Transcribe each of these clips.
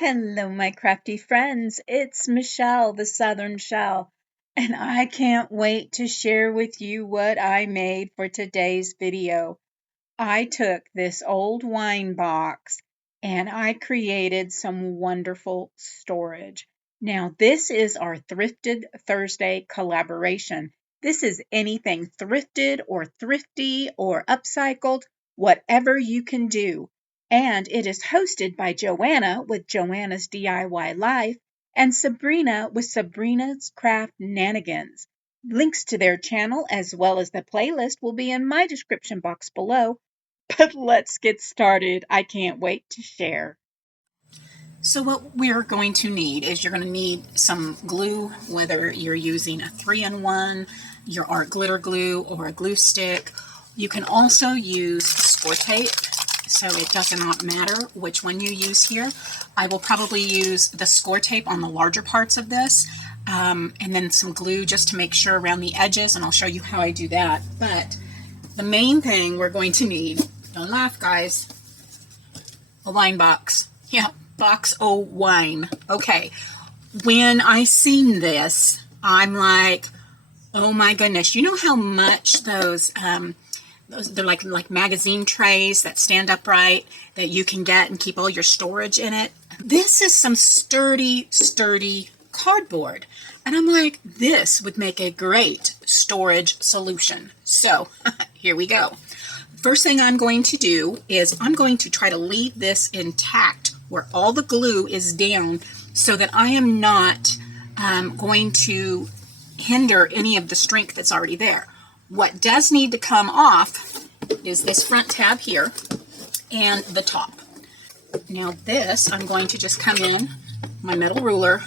Hello, my crafty friends. It's Michelle, the Southern Shell, and I can't wait to share with you what I made for today's video. I took this old wine box and I created some wonderful storage. Now, this is our Thrifted Thursday collaboration. This is anything thrifted or thrifty or upcycled, whatever you can do. And it is hosted by Joanna with Joanna's DIY Life and Sabrina with Sabrina's Craft Nanigans. Links to their channel as well as the playlist will be in my description box below. But let's get started. I can't wait to share. So what we're going to need is you're going to need some glue, whether you're using a 3-in-1, your art glitter glue, or a glue stick. You can also use score tape, so it does not matter which one you use here. I will probably use the score tape on the larger parts of this, and then some glue just to make sure around the edges, and I'll show you how I do that. But the main thing we're going to need, don't laugh guys, a wine box. Yeah, box o' wine. Okay, when I seen this, I'm like, oh my goodness. You know how much those they're like magazine trays that stand upright that you can get and keep all your storage in it? This is some sturdy cardboard. And I'm like, this would make a great storage solution. So here we go. First thing I'm going to do is I'm going to try to leave this intact where all the glue is down so that I am not going to hinder any of the strength that's already there. What does need to come off is this front tab here and the top. Now this, I'm going to just come in my metal ruler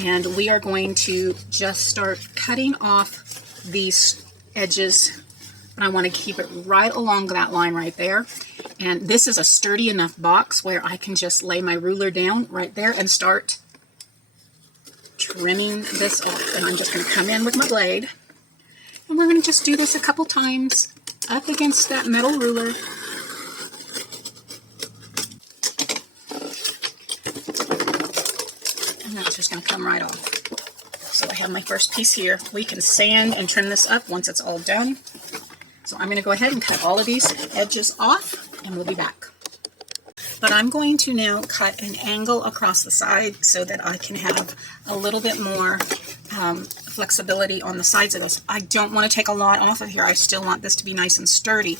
and we are going to just start cutting off these edges. And I want to keep it right along that line right there. And this is a sturdy enough box where I can just lay my ruler down right there and start trimming this off. And I'm just going to come in with my blade. And we're going to just do this a couple times up against that metal ruler. And that's just going to come right off. So I have my first piece here. We can sand and trim this up once it's all done. So I'm going to go ahead and cut all of these edges off and we'll be back. But I'm going to now cut an angle across the side so that I can have a little bit more flexibility on the sides of this. I don't want to take a lot off of here. I still want this to be nice and sturdy.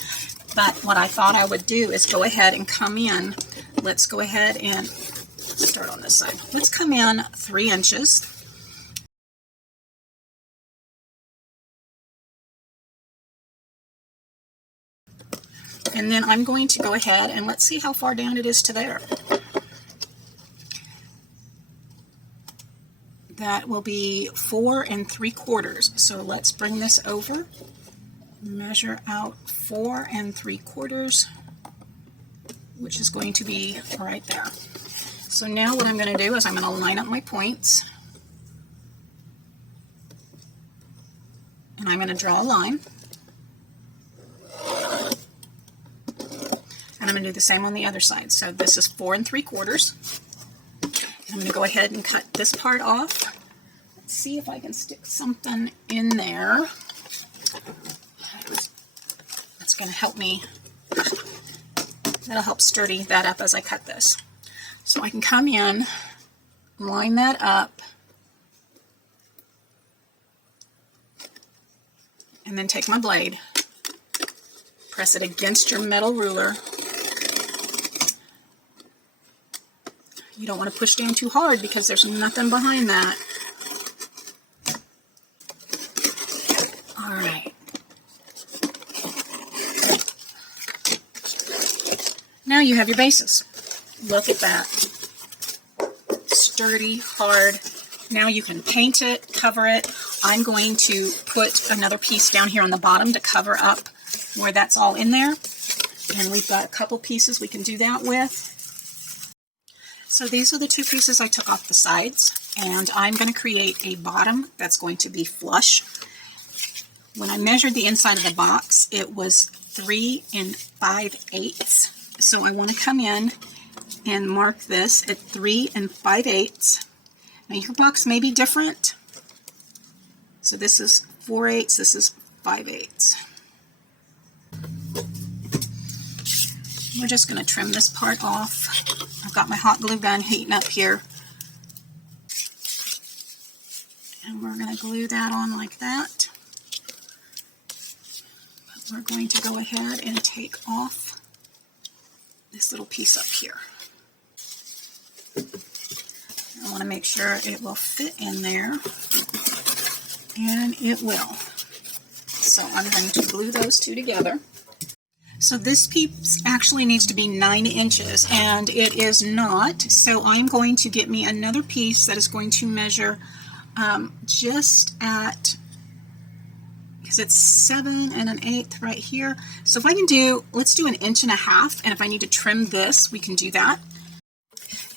But what I thought I would do is go ahead and come in. Let's go ahead and start on this side. Let's come in 3 inches. And then I'm going to go ahead and let's see how far down it is to there. That will be 4 3/4. So let's bring this over, measure out 4 3/4, which is going to be right there. So now what I'm going to do is I'm going to line up my points. And I'm going to draw a line. And I'm going to do the same on the other side. So this is 4 3/4. I'm going to go ahead and cut this part off. Let's see if I can stick something in there. That's going to help me. That'll help sturdy that up as I cut this. So I can come in, line that up, and then take my blade, press it against your metal ruler. You don't want to push down too hard because there's nothing behind that. All right. Now you have your bases. Look at that. Sturdy, hard. Now you can paint it, cover it. I'm going to put another piece down here on the bottom to cover up where that's all in there. And we've got a couple pieces we can do that with. So these are the 2 pieces I took off the sides, and I'm going to create a bottom that's going to be flush. When I measured the inside of the box, it was 3 5/8. So I want to come in and mark this at 3 5/8. Now your box may be different. So this is 4/8, this is 5/8. We're just going to trim this part off. I've got my hot glue gun heating up here. And we're going to glue that on like that. But we're going to go ahead and take off this little piece up here. I want to make sure it will fit in there. And it will. So I'm going to glue those two together. So this piece actually needs to be 9 inches, and it is not. So I'm going to get me another piece that is going to measure just at, because it's 7 1/8 right here. So if I can do, let's do 1.5 inches, and if I need to trim this, we can do that.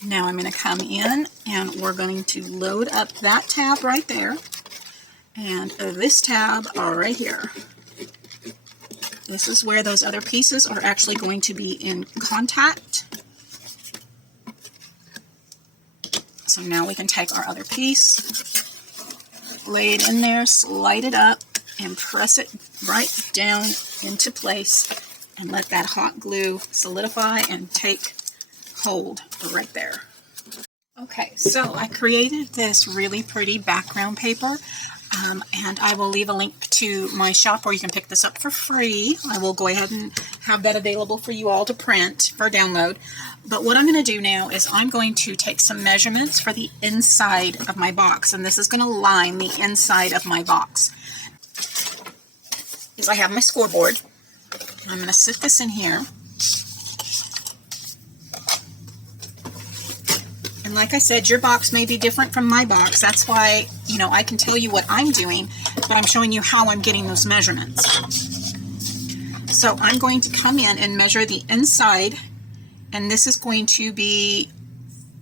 Now I'm going to come in, and we're going to load up that tab right there, and this tab right here. This is where those other pieces are actually going to be in contact. So now we can take our other piece, lay it in there, slide it up, and press it right down into place, and let that hot glue solidify and take hold right there. Okay, so I created this really pretty background paper. And I will leave a link to my shop where you can pick this up for free. I will go ahead and have that available for you all to print for download. But what I'm going to do now is I'm going to take some measurements for the inside of my box. And this is going to line the inside of my box. Is I have my scoreboard. I'm going to sit this in here. And like I said, your box may be different from my box. That's why, you know, I can tell you what I'm doing, but I'm showing you how I'm getting those measurements. So I'm going to come in and measure the inside, and this is going to be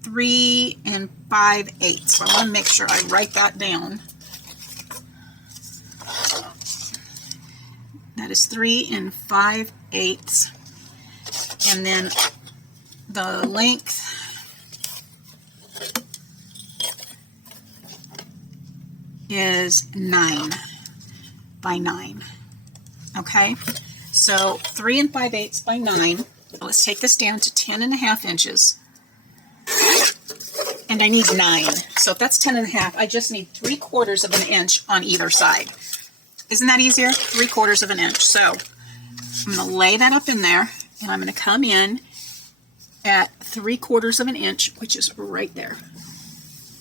3 5/8. So I want to make sure I write that down. That is 3 5/8. And then the length is 9 by 9. Okay, so 3 5/8 by 9. Let's take this down to 10 1/2 inches. And I need 9. So if that's 10 1/2, I just need 3/4 of an inch on either side. Isn't that easier? 3/4 of an inch. So I'm going to lay that up in there, and I'm going to come in at 3/4 of an inch, which is right there.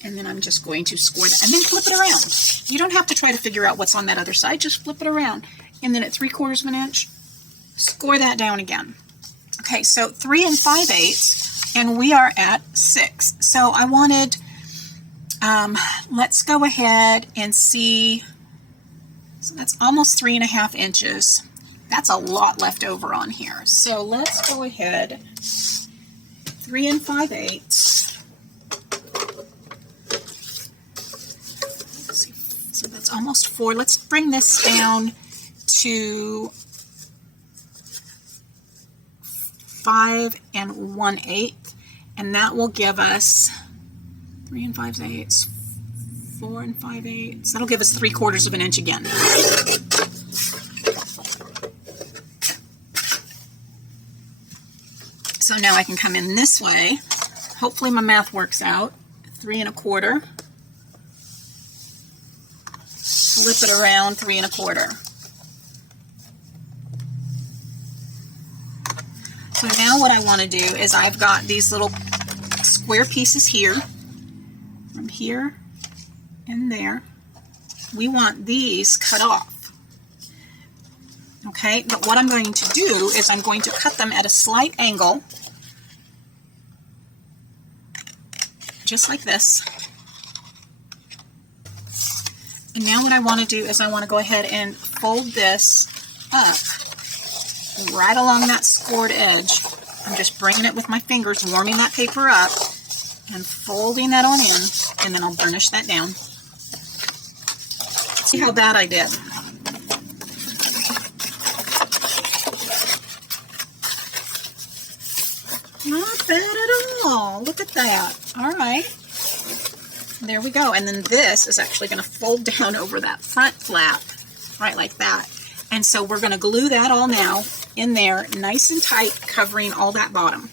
And then I'm just going to score that, and then flip it around. You don't have to try to figure out what's on that other side, just flip it around. And then at 3/4 of an inch, score that down again. Okay, so 3 5/8, and we are at 6. So I wanted, let's go ahead and see, so that's almost 3 1/2 inches. That's a lot left over on here. So let's go ahead, 3 5/8. So that's almost 4. Let's bring this down to 5 1/8, and that will give us 3 5/8, 4 5/8. That'll give us 3/4 of an inch again. So now I can come in this way. Hopefully my math works out. 3 1/4. Flip it around, 3 1/4. So now what I want to do is I've got these little square pieces here, from here and there. We want these cut off. Okay, but what I'm going to do is I'm going to cut them at a slight angle, just like this. And now what I want to do is I want to go ahead and fold this up right along that scored edge. I'm just bringing it with my fingers, warming that paper up, and folding that on in, and then I'll burnish that down. See how bad I did. Not bad at Oh, look at that. All right. There we go. And then this is actually going to fold down over that front flap, right like that. And so we're going to glue that all now in there, nice and tight, covering all that bottom.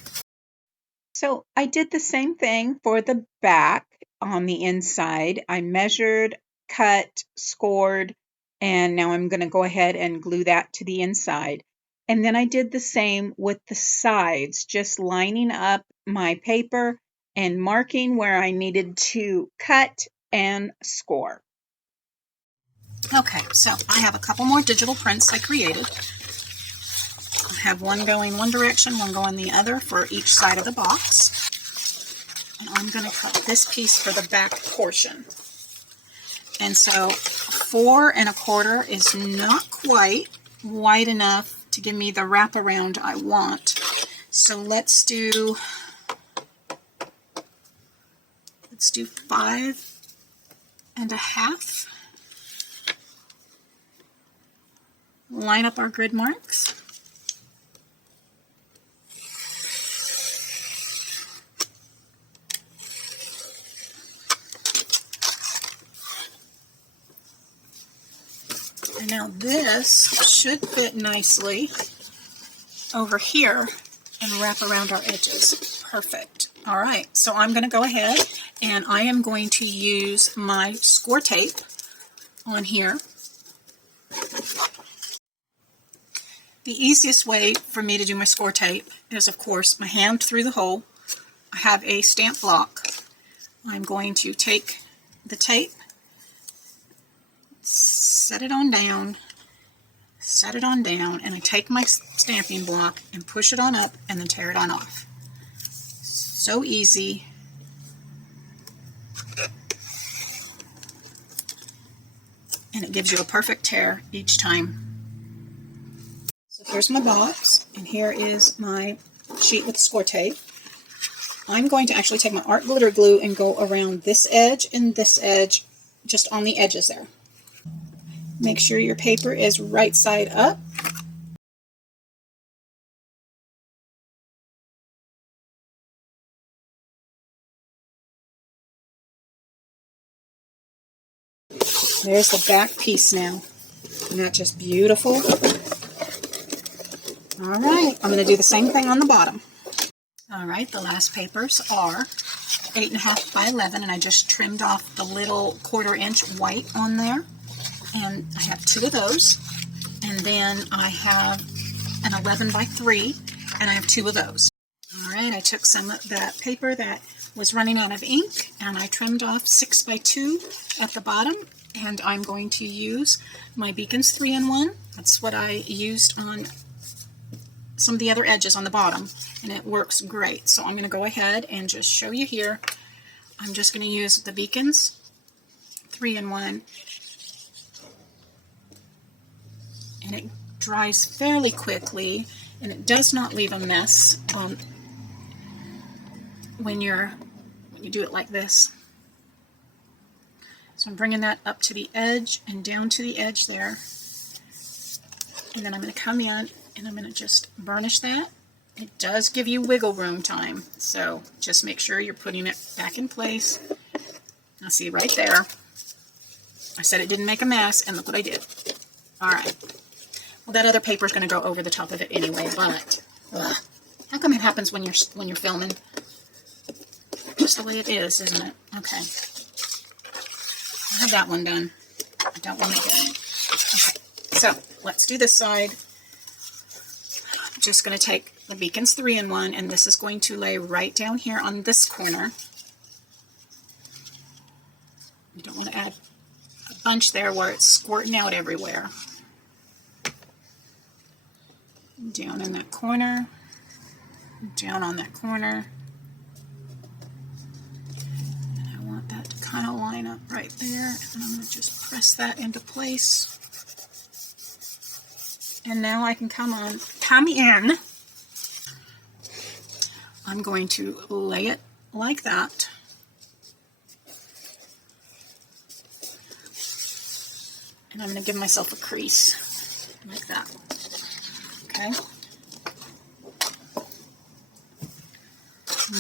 So I did the same thing for the back on the inside. I measured, cut, scored, and now I'm going to go ahead and glue that to the inside. And then I did the same with the sides, just lining up my paper and marking where I needed to cut and score. Okay, so I have a couple more digital prints I created. I have one going one direction, one going the other for each side of the box. And I'm going to cut this piece for the back portion. And so 4 1/4 is not quite wide enough to give me the wraparound I want. So let's do 5 1/2. Line up our grid marks. And now this should fit nicely over here and wrap around our edges. Perfect. All right, so I'm going to go ahead and I am going to use my score tape on here. The easiest way for me to do my score tape is, of course, my hand through the hole. I have a stamp block. I'm going to take the tape, set it on down, and I take my stamping block and push it on up and then tear it on off. So easy. And it gives you a perfect tear each time. So here's my box, and here is my sheet with score tape. I'm going to actually take my art glitter glue and go around this edge and this edge, just on the edges there. Make sure your paper is right side up. There's the back piece now. Isn't that just beautiful? All right, I'm going to do the same thing on the bottom. All right, the last papers are 8 1/2 by 11, and I just trimmed off the little 1/4 inch white on there. And I have 2 of those. And then I have an 11 by 3, and I have 2 of those. All right, I took some of that paper that was running out of ink, and I trimmed off 6 by 2 at the bottom. And I'm going to use my Beacons 3-in-1. That's what I used on some of the other edges on the bottom, and it works great. So I'm going to go ahead and just show you here. I'm just going to use the Beacons 3-in-1, and it dries fairly quickly, and it does not leave a mess when you do it like this. So I'm bringing that up to the edge and down to the edge there, and then I'm going to come in and I'm going to just burnish that. It does give you wiggle room time, so just make sure you're putting it back in place. Now see right there, I said it didn't make a mess, and look what I did. All right. Well, that other paper is going to go over the top of it anyway, but how come it happens when you're filming? Just the way it is, isn't it? Okay. I have that one done. I don't want to get it. Okay. So let's do this side. I'm just going to take the Beacons 3-in-1, and this is going to lay right down here on this corner. You don't want to add a bunch there where it's squirting out everywhere. Down in that corner, down on that corner. And I want that to kind of line up right there, and I'm going to just press that into place. And now I can come in. I'm going to lay it like that. And I'm going to give myself a crease like that. Okay.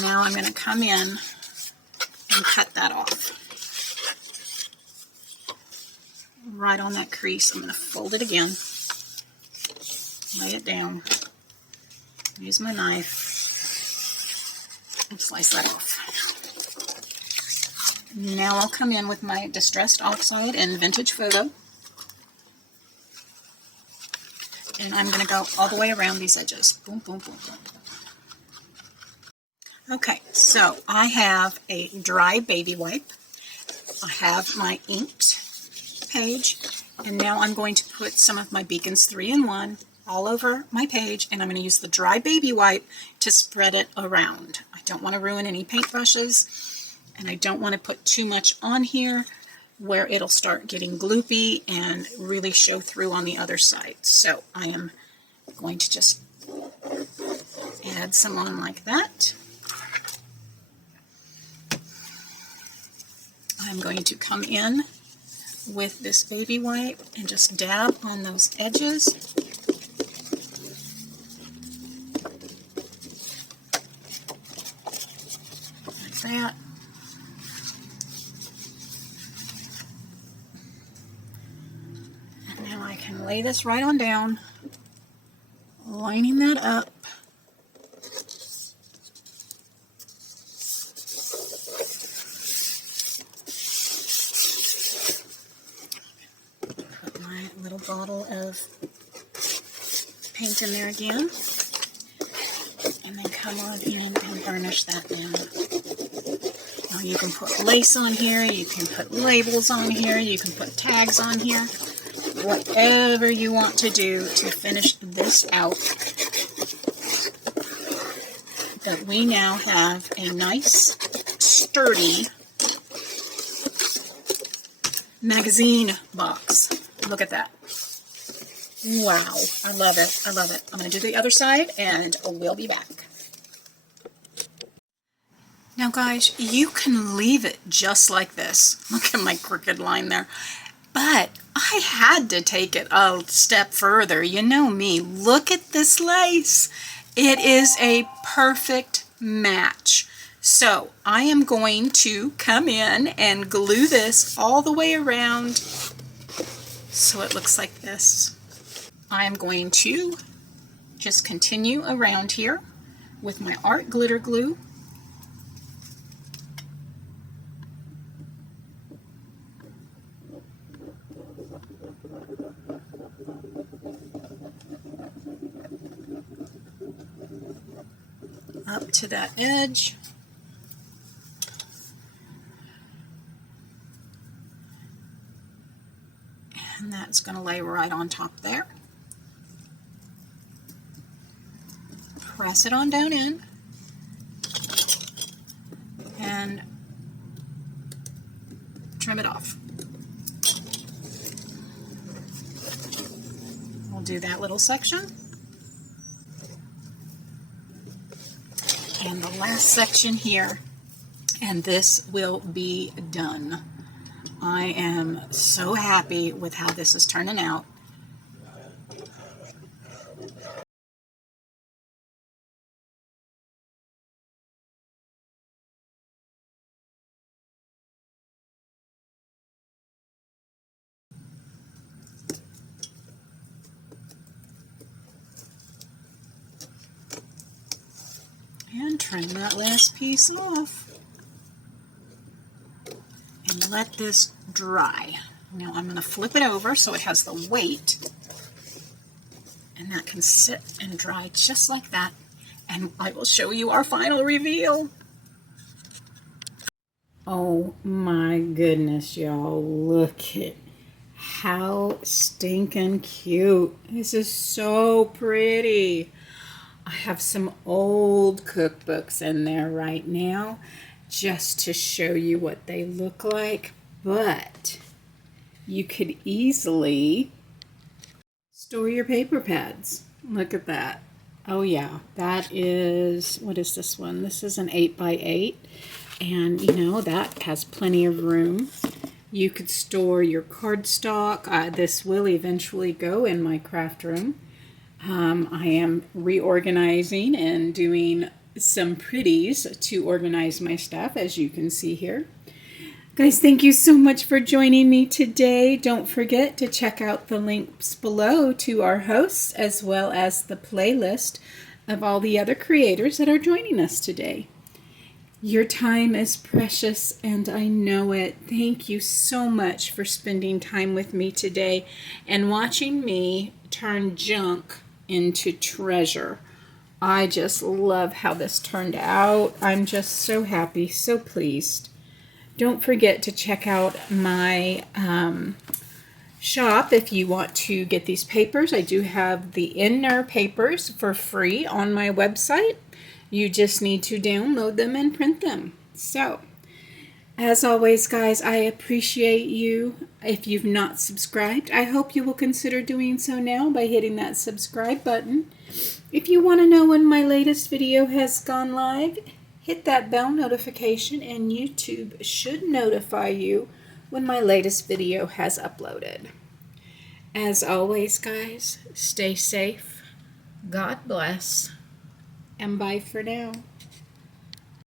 Now I'm going to come in and cut that off. Right on that crease. I'm going to fold it again. Lay it down. Use my knife and slice that off. Now I'll come in with my Distressed Oxide and Vintage Photo. And I'm going to go all the way around these edges. Boom, boom, boom, boom. Okay, so I have a dry baby wipe. I have my inked page. And now I'm going to put some of my Beacons 3-in-1 all over my page. And I'm going to use the dry baby wipe to spread it around. I don't want to ruin any paintbrushes. And I don't want to put too much on here where it'll start getting gloopy and really show through on the other side. So I am going to just add some on like that. I'm going to come in with this baby wipe and just dab on those edges. Like that. I can lay this right on down, lining that up. Put my little bottle of paint in there again, and then come on in and burnish that down. Now you can put lace on here, you can put labels on here, you can put tags on here. Whatever you want to do to finish this out, that we now have a nice, sturdy magazine box. Look at that. Wow, I love it. I love it. I'm going to do the other side and we'll be back. Now guys, you can leave it just like this. Look at my crooked line there. But I had to take it a step further. You know me. Look at this lace. It is a perfect match. So I am going to come in and glue this all the way around so it looks like this. I am going to just continue around here with my art glitter glue. Up to that edge. And that's going to lay right on top there. Press it on down in. And trim it off. We'll do that little section. And the last section here, and this will be done. I am so happy with how this is turning out. And trim that last piece off. And let this dry. Now I'm going to flip it over so it has the weight. And that can sit and dry just like that. And I will show you our final reveal. Oh my goodness, y'all. Look at how stinking cute. This is so pretty. I have some old cookbooks in there right now just to show you what they look like, but you could easily store your paper pads. Look at that. Oh yeah, that is, what is this one? This is an 8x8, and you know, that has plenty of room. You could store your cardstock. This will eventually go in my craft room. I am reorganizing and doing some pretties to organize my stuff, as you can see here. Guys, thank you so much for joining me today. Don't forget to check out the links below to our hosts as well as the playlist of all the other creators that are joining us today. Your time is precious and I know it. Thank you so much for spending time with me today and watching me turn junk into treasure. I just love how this turned out. I'm just so happy, so pleased. Don't forget to check out my shop if you want to get these papers. I do have the inner papers for free on my website. You just need to download them and print them. So, as always, guys, I appreciate you. If you've not subscribed, I hope you will consider doing so now by hitting that subscribe button. If you want to know when my latest video has gone live, hit that bell notification and YouTube should notify you when my latest video has uploaded. As always, guys, stay safe, God bless, and bye for now.